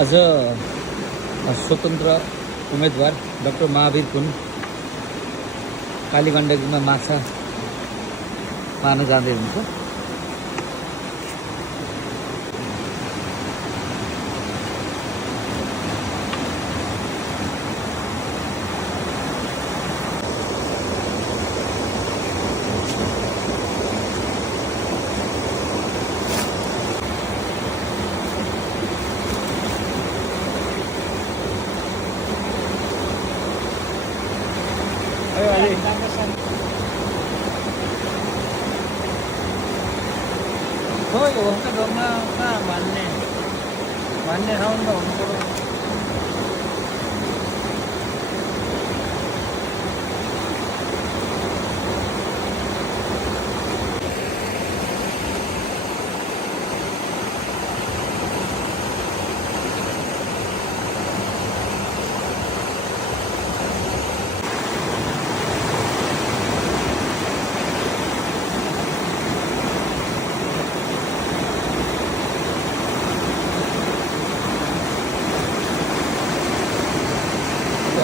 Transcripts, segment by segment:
आज स्वतन्त्र उम्मेदवार डाक्टर महावीर पुन कालीगण्डकीमा माछा मार्न जाँदै हुनुहुन्छ। खोइ हो त ढोकमा कहाँ भन्ने ठाउँ त हुनु पर्यो।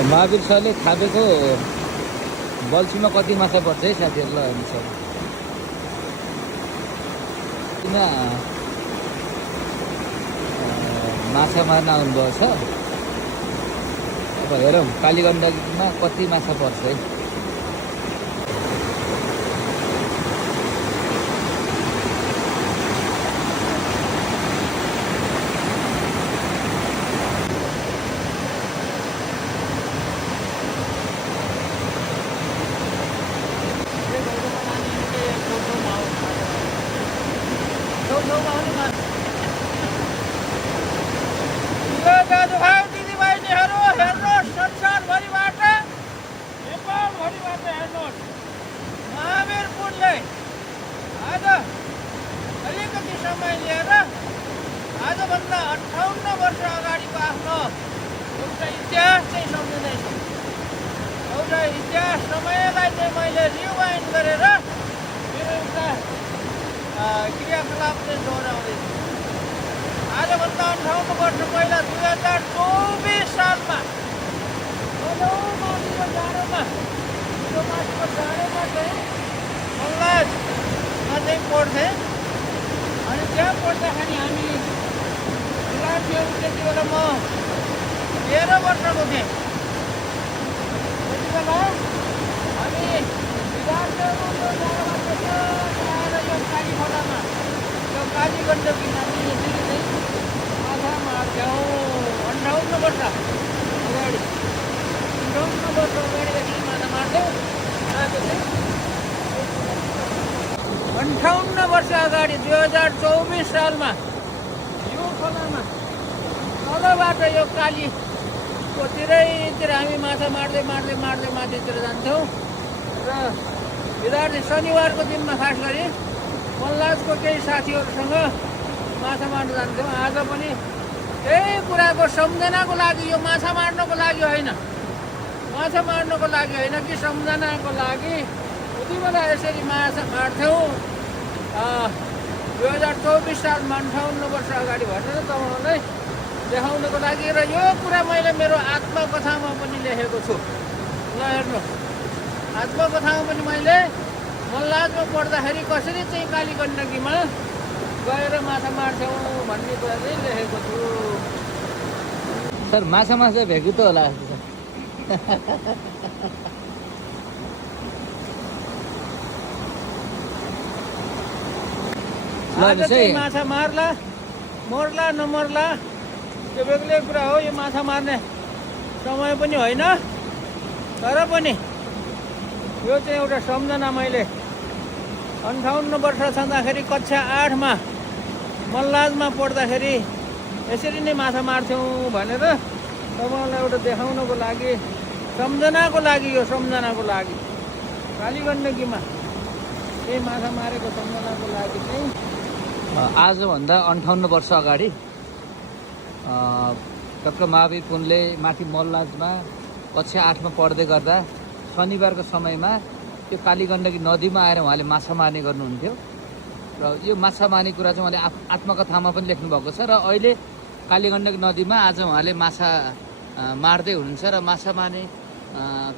महावीर सरले थापेको बल्छीमा कति माछा पर्छ है साथीहरूलाई अनुसार किन माछा मार्न आउनुभएको छ। अब हेरौँ कालीगण्डकीमा कति माछा पर्छ है। दाजुभाइ दिदीबहिनीहरू हेर्नुहोस्, संसारभरिबाट नेपालभरिबाट हेर्नुहोस्, महावीर पुनले आज अलिकति समय लिएर आजभन्दा 58 वर्ष अगाडिको आफ्नो एउटा इतिहास चाहिँ सम्झिँदैछ। एउटा इतिहास समयलाई चाहिँ मैले रिवाइन्ड गरेर मेरो एउटा क्रियाकलाप चाहिँ दोहोऱ्याउँदैछु। आजभन्दा 58 वर्ष पहिला 2024 सालमा माथिको जाडोमा चाहिँ मल्लाजमा चाहिँ पढ्थेँ। अनि त्यहाँ पढ्दाखेरि हामी थियौँ। त्यति बेला म 13 वर्षको थिएँ। त्यति बेला हामी यो काली खोलामा यो कालीगण्डकीमा यसरी चाहिँ माछा मार्थ्यौँ। 58 वर्ष अगाडि 58 वर्ष अगाडिदेखि माछा मार्थ्यौँ। 58 वर्ष अगाडि 2024 सालमा यो खोलामा तलबाट यो कालीको तिरैतिर हामी माछा मार्दै माथितिर जान्थ्यौँ। र विद्यार्थी शनिबारको दिनमा खास गरी मल्लाजको केही साथीहरूसँग माछा मार्न जान्थ्यौँ। आज पनि त्यही कुराको सम्झनाको लागि, यो माछा मार्नको लागि होइन, माछा मार्नको लागि होइन कि सम्झनाको लागि उति बेला यसरी माछा मार्थ्यौँ। 2024 सालमा 58 वर्ष अगाडि भनेर तपाईँहरूलाई देखाउनको लागि। र यो कुरा मैले मेरो आत्मकथामा पनि लेखेको छु। ल हेर्नु, आत्मकथामा पनि मैले मल्लाजमा पढ्दाखेरि कसरी चाहिँ कालीगण्डकीमा गएर माछा मार्थ्यौँ भन्ने कुरा चाहिँ लेखेको छु। सर माछा भेगु त होला। आज चाहिँ माछा मार्ला मर्ला नमर्ला त्यो बेग्लै कुरा हो। यो माछा मार्ने समय पनि होइन, तर पनि यो चाहिँ एउटा सम्झना। मैले 58 वर्ष छँदाखेरि कक्षा 8मा मल्लाजमा पढ्दाखेरि यसरी नै माछा मार्थ्यौँ भनेर तपाईँलाई एउटा देखाउनको लागि, सम्झनाको लागि, यो सम्झनाको लागि कालीगण्डकीमा त्यही माछा मारेको सम्झनाको लागि चाहिँ आजभन्दा 58 वर्ष अगाडि डाक्टर महावीर पुनले माथि मल्लाजमा कक्षा 8मा पढ्दै गर्दा शनिबारको समयमा त्यो कालीगण्डकी नदीमा आएर उहाँले माछा मार्ने गर्नुहुन्थ्यो र यो माछा मार्ने कुरा चाहिँ उहाँले आत्मकथामा पनि लेख्नुभएको छ र अहिले कालीगण्डकी नदीमा आज उहाँले माछा मार्दै हुनुहुन्छ र माछा मार्ने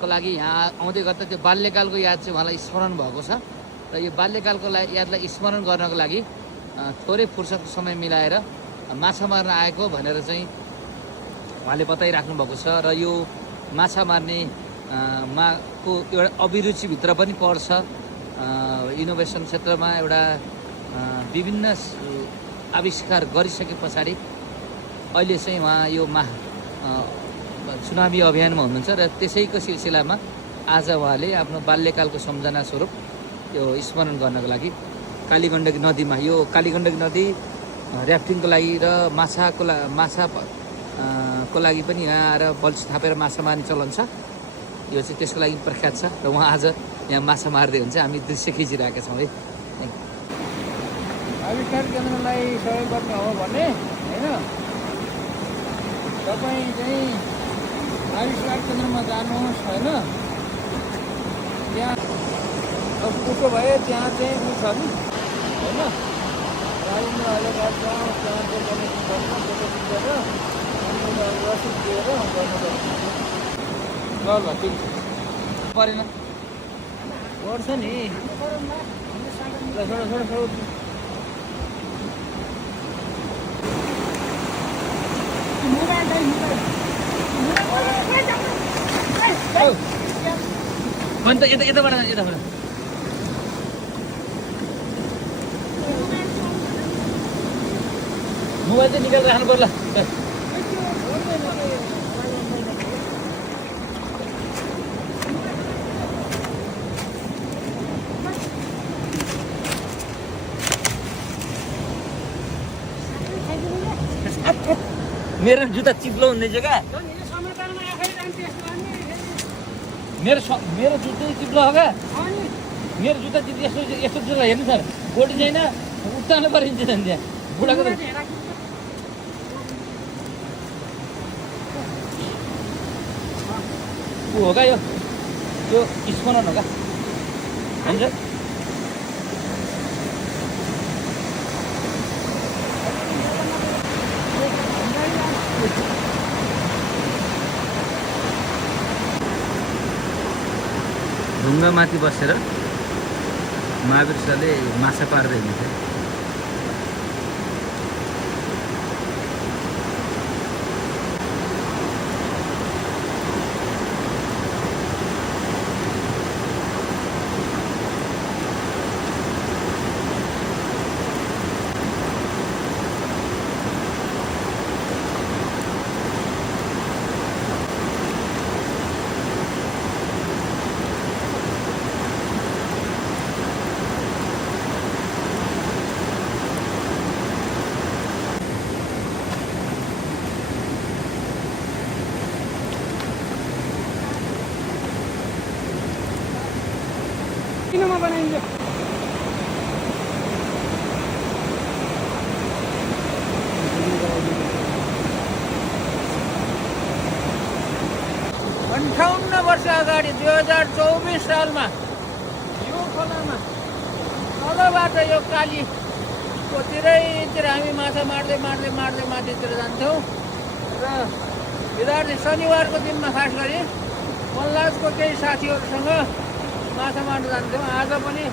को लागि यहाँ आउँदै गर्दा त्यो बाल्यकालको याद चाहिँ उहाँलाई स्मरण भएको छ र यो बाल्यकालको यादलाई स्मरण गर्नको लागि थोरै फुर्सदको समय मिलाएर माछा मार्न आएको भनेर चाहिँ उहाँले बताइराख्नु भएको छ र यो माछा मार्ने को एउटा अभिरुचिभित्र पनि पर्छ इनोभेसन क्षेत्रमा एउटा विभिन्न आविष्कार गरिसके पछाडि अहिले चाहिँ उहाँ यो चुनावी अभियानमा हुनुहुन्छ र त्यसैको सिलसिलामा आज उहाँले आफ्नो बाल्यकालको सम्झना स्वरूप यो स्मरण गर्नको लागि कालीगण्डकी नदीमा यो कालीगण्डकी नदी ऱ्याफ्टिङको लागि र माछाको लागि पनि यहाँ आएर बल्छी थापेर माछा मार्ने चलन छ यो चाहिँ त्यसको लागि प्रख्यात छ र उहाँ आज यहाँ माछा मार्दै हुन्छ हामी दृश्य खिचिरहेका छौँ है आविष्कार केन्द्रलाई सहयोग गर्ने हो भने होइन तपाईँ चाहिँ आविष्कार केन्द्रमा जानुहोस् होइन त्यहाँ उसो भए त्यहाँ चाहिँ उ छ नि होइन राजेन्द्रहरूले गर्छ त्यहाँ डोनेसन गर्न डोनेसन गरेर रसिद दिएर गर्नुपर्छ ल ल ठिक छ परेन पर्छ नि छोडो अन्त यताबाट मोबाइल चाहिँ निकालेर राख्नु पर्ला मेरो जुत्ता चिप्लो हुँदैछ क्या मेरो जुत्ता चिप्लो हो क्या मेरो जुत्ता चिप्लो यस्तो जुत्ता हेर्नु सर गोटी छैन उठाल्नु परिन्छ नि त्यहाँ बुढाको ऊ हो क्या यो स्मरण हो क्या हुन्छ ढुङ्गामाथि बसेर महावीर सरले माछा पार्दै हुनुहुन्थ्यो किनमा बनाइन्छ 58 वर्ष अगाडि 2024 सालमा यो खोलामा तलबाट यो कालीकोतिरैतिर हामी माछा मार्दै माथितिर जान्थ्यौँ र विद्यार्थी शनिबारको दिनमा खास गरी मल्लाजको केही साथीहरूसँग माछा मार्न जान्थ्यौँ। आज पनि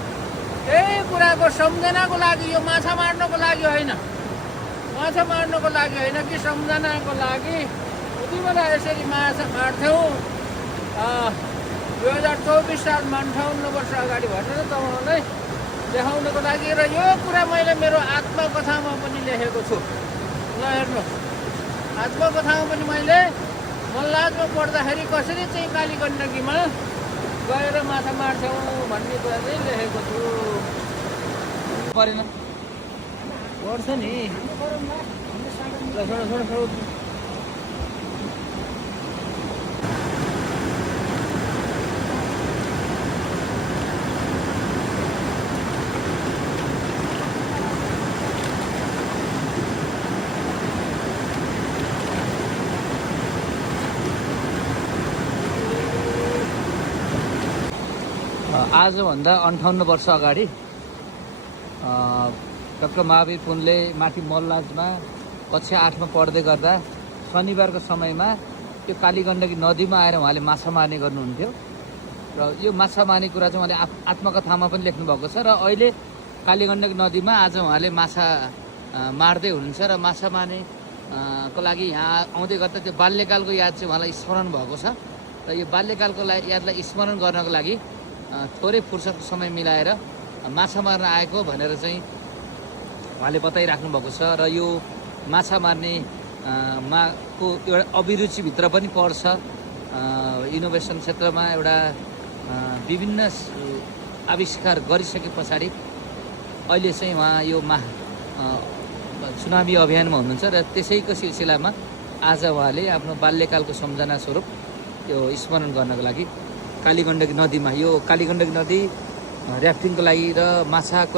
यही कुराको सम्झनाको लागि, यो माछा मार्नको लागि होइन, कि सम्झनाको लागि उति बेला यसरी माछा मार्थ्यौँ 2024 सालमा 58 वर्ष अगाडि भनेर तपाईँहरूलाई देखाउनको लागि। र यो कुरा मैले मेरो आत्मकथामा पनि लेखेको छु। ल हेर्नुहोस्, आत्मकथामा पनि मैले मल्लाजमा पढ्दाखेरि कसरी चाहिँ कालीगण्डकीमा गएर माछा मार्छौँ भन्ने कुरा चाहिँ लेखेको छु। परेन पर्छ नि छोडो आजभन्दा 58 वर्ष अगाडि डाक्टर महावीर पुनले माथि मल्लाजमा कक्षा 8मा पढ्दै गर्दा शनिबारको समयमा त्यो कालीगण्डकी नदीमा आएर उहाँले माछा मार्ने गर्नुहुन्थ्यो र यो माछा मार्ने कुरा चाहिँ उहाँले आत्मकथामा पनि लेख्नुभएको छ र अहिले कालीगण्डकी नदीमा आज उहाँले माछा मार्दै हुनुहुन्छ र माछा मार्ने को लागि यहाँ आउँदै गर्दा त्यो बाल्यकालको याद चाहिँ उहाँलाई स्मरण भएको छ र यो बाल्यकालको यादलाई स्मरण गर्नको लागि थोरै फुर्सदको समय मिलाएर माछा मार्न आएको भनेर चाहिँ उहाँले बताइराख्नु भएको छ र यो माछा मार्ने को एउटा अभिरुचिभित्र पनि पर्छ इनोभेसन क्षेत्रमा एउटा विभिन्न आविष्कार गरिसके पछाडि अहिले चाहिँ उहाँ यो सुनामी अभियानमा हुनुहुन्छ र त्यसैको सिलसिलामा आज उहाँले आफ्नो बाल्यकालको सम्झना स्वरूप यो स्मरण गर्नको लागि कालीगण्डकी नदीमा यो कालीगण्डकी नदी ऱ्याफ्टिङको लागि र माछाको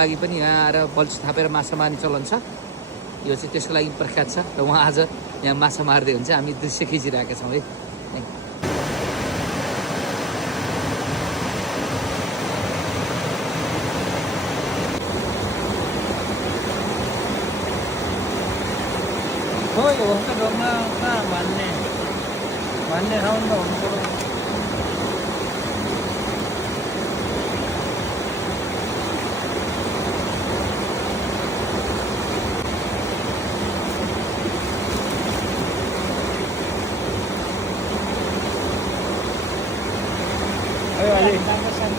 लागि पनि यहाँ आएर बल्छी थापेर माछा मार्ने चलन छ। यो चाहिँ त्यसको लागि प्रख्यात छ र उहाँ आज यहाँ माछा मार्दै हुन्छ, हामी दृश्य खिचिरहेका छौँ है। खोइ हो त ढोक्न कहाँ भन्ने ठाउँ त हुनु पऱ्यो।